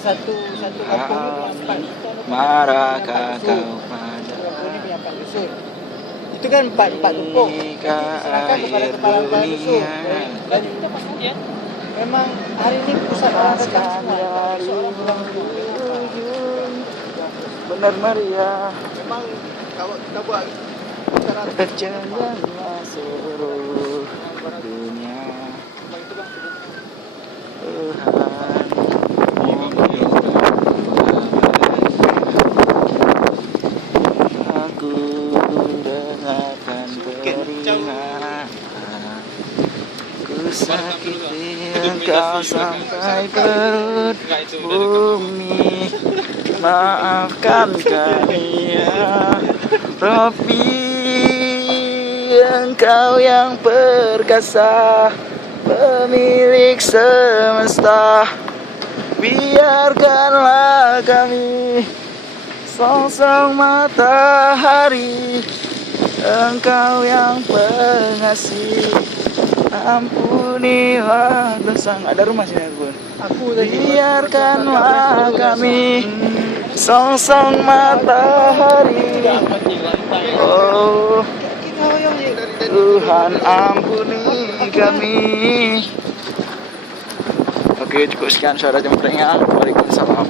satu kampung ini punya Marakah kau pada ini punya 4 dusun. Itu kan 4 tumpuk. Serahkan kepada kepala dusun. Dan kita pasang ya. Memang hari ini pusat orang datang semua. Besok orang pulang semua. benar meriah. Memang kalau kita buat Berjalanlah seluruh dunia Tuhan aku dengarkan telinga ku sakiti engkau sampai perut bumi maafkan kami ya Rabbi engkau yang perkasa pemilik semesta biarkanlah kami songsong matahari engkau yang pengasih ampunilah dosa. Ada rumah sini Bun. Biarkanlah kami songsong matahari oh Tuhan ampuni kami. Oke, cukup sekian suara jempretnya. Waalaikumsalam.